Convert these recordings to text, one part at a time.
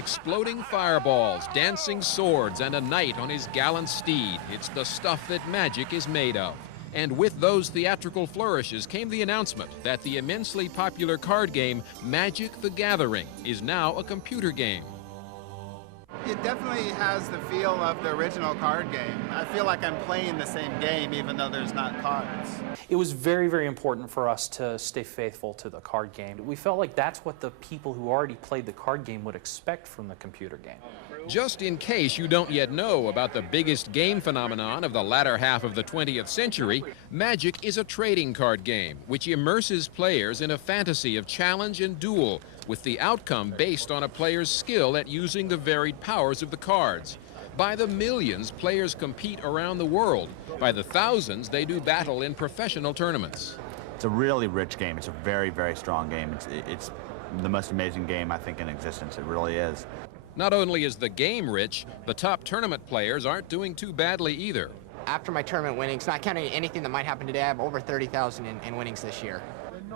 Exploding fireballs, dancing swords, and a knight on his gallant steed. It's the stuff that Magic is made of. And with those theatrical flourishes came the announcement that the immensely popular card game Magic the Gathering is now a computer game. It definitely has the feel of the original card game. I feel like I'm playing the same game even though there's not cards. It was very, very important for us to stay faithful to the card game. We felt like that's what the people who already played the card game would expect from the computer game. Just in case you don't yet know about the biggest game phenomenon of the latter half of the 20th century, Magic is a trading card game which immerses players in a fantasy of challenge and duel, with the outcome based on a player's skill at using the varied powers of the cards. By the millions, players compete around the world. By the thousands, they do battle in professional tournaments. It's a really rich game. It's a very, very strong game. It's the most amazing game, I think, in existence. It really is. Not only is the game rich, the top tournament players aren't doing too badly either. After my tournament winnings, not counting anything that might happen today, I have over 30,000 in winnings this year.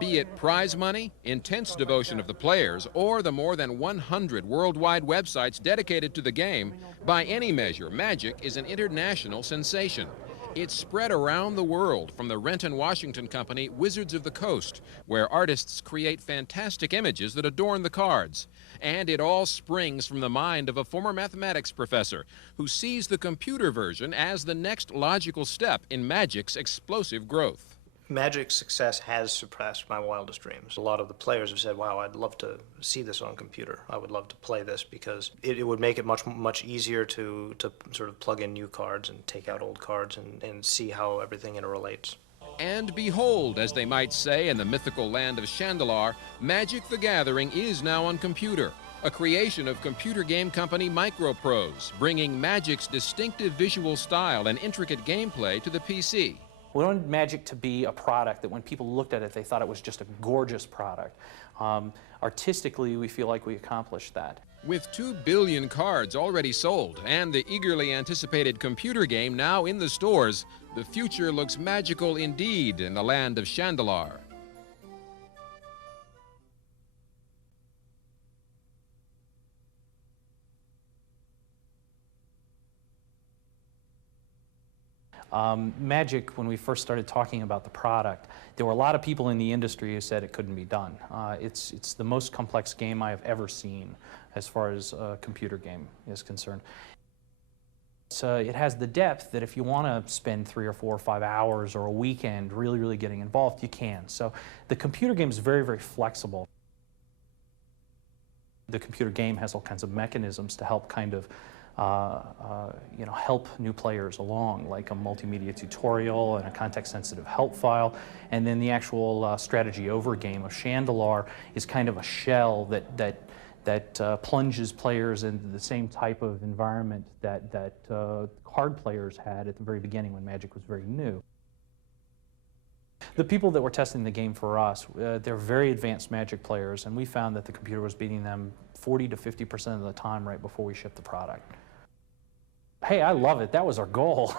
Be it prize money, intense devotion of the players, or the more than 100 worldwide websites dedicated to the game, by any measure, Magic is an international sensation. It's spread around the world, from the Renton, Washington company Wizards of the Coast, where artists create fantastic images that adorn the cards. And it all springs from the mind of a former mathematics professor who sees the computer version as the next logical step in Magic's explosive growth. Magic's success has surpassed my wildest dreams. A lot of the players have said, wow, I'd love to see this on computer. I would love to play this because it would make it much easier to sort of plug in new cards and take out old cards and see how everything interrelates. And behold, as they might say in the mythical land of Chandalar, Magic the Gathering is now on computer, a creation of computer game company MicroProse, bringing Magic's distinctive visual style and intricate gameplay to the PC. We wanted Magic to be a product that when people looked at it, they thought it was just a gorgeous product. Artistically, we feel like we accomplished that. With 2 billion cards already sold and the eagerly anticipated computer game now in the stores, the future looks magical indeed in the land of Chandalar. Magic, when we first started talking about the product, there were a lot of people in the industry who said it couldn't be done. It's the most complex game I have ever seen as far as a computer game is concerned. It has the depth that if you want to spend 3 or 4 or 5 hours or a weekend really getting involved, you can. So the computer game is very, very flexible. The computer game has all kinds of mechanisms to help kind of help new players along, like a multimedia tutorial and a context-sensitive help file. And then the actual strategy over game of Chandalar is kind of a shell that plunges players into the same type of environment that card players had at the very beginning when Magic was very new. The people that were testing the game for us, they're very advanced Magic players, and we found that the computer was beating them 40 to 50% of the time right before we shipped the product. Hey, I love it. That was our goal.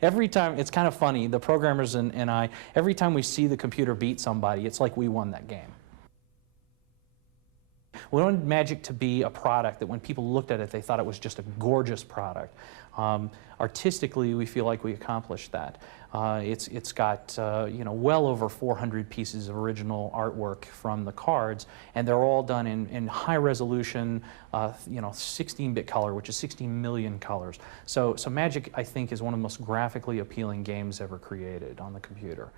Every time, it's kind of funny, the programmers and I, every time we see the computer beat somebody, it's like we won that game. We wanted Magic to be a product that when people looked at it, they thought it was just a gorgeous product. Artistically, we feel like we accomplished that. It's got well over 400 pieces of original artwork from the cards, and they're all done in high resolution, 16-bit color, which is 16 million colors. So Magic, I think, is one of the most graphically appealing games ever created on the computer.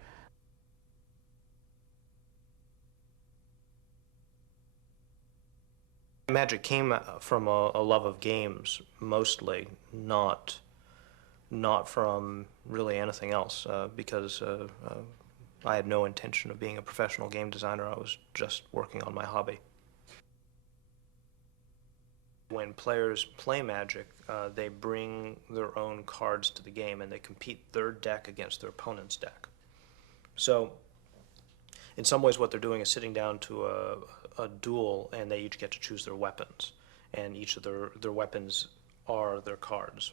Magic came from a love of games, mostly, not from really anything else, because I had no intention of being a professional game designer. I was just working on my hobby. When players play Magic, they bring their own cards to the game and they compete their deck against their opponent's deck. So in some ways what they're doing is sitting down to a duel, and they each get to choose their weapons, and each of their weapons are their cards.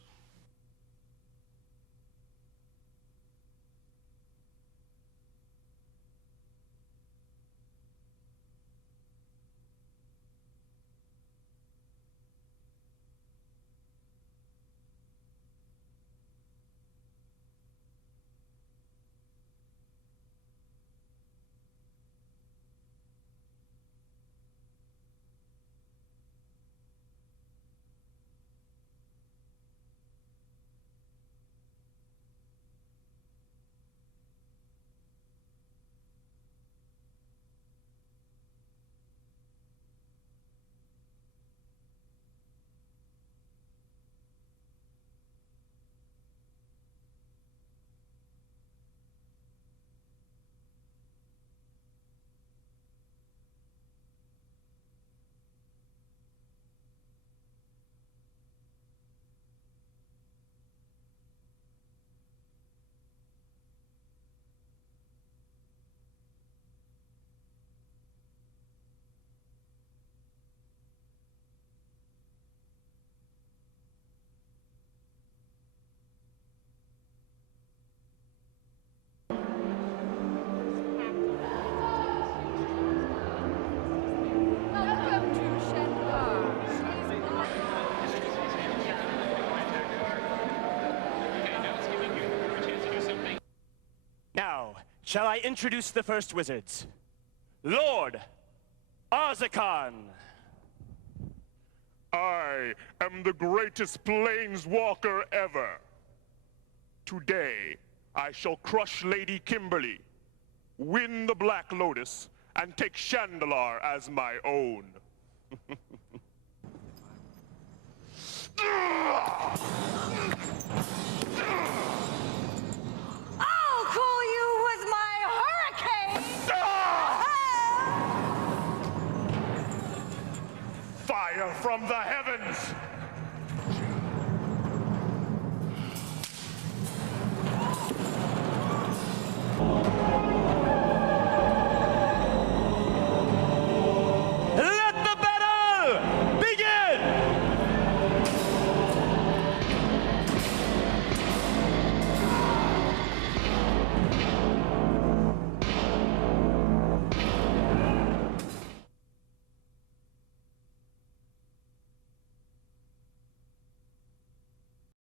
Shall I introduce the first wizards? Lord Arzakan. I am the greatest planeswalker ever. Today, I shall crush Lady Kimberly, win the Black Lotus, and take Chandalar as my own. I'll cool you with my hurricane! Fire from the heavens!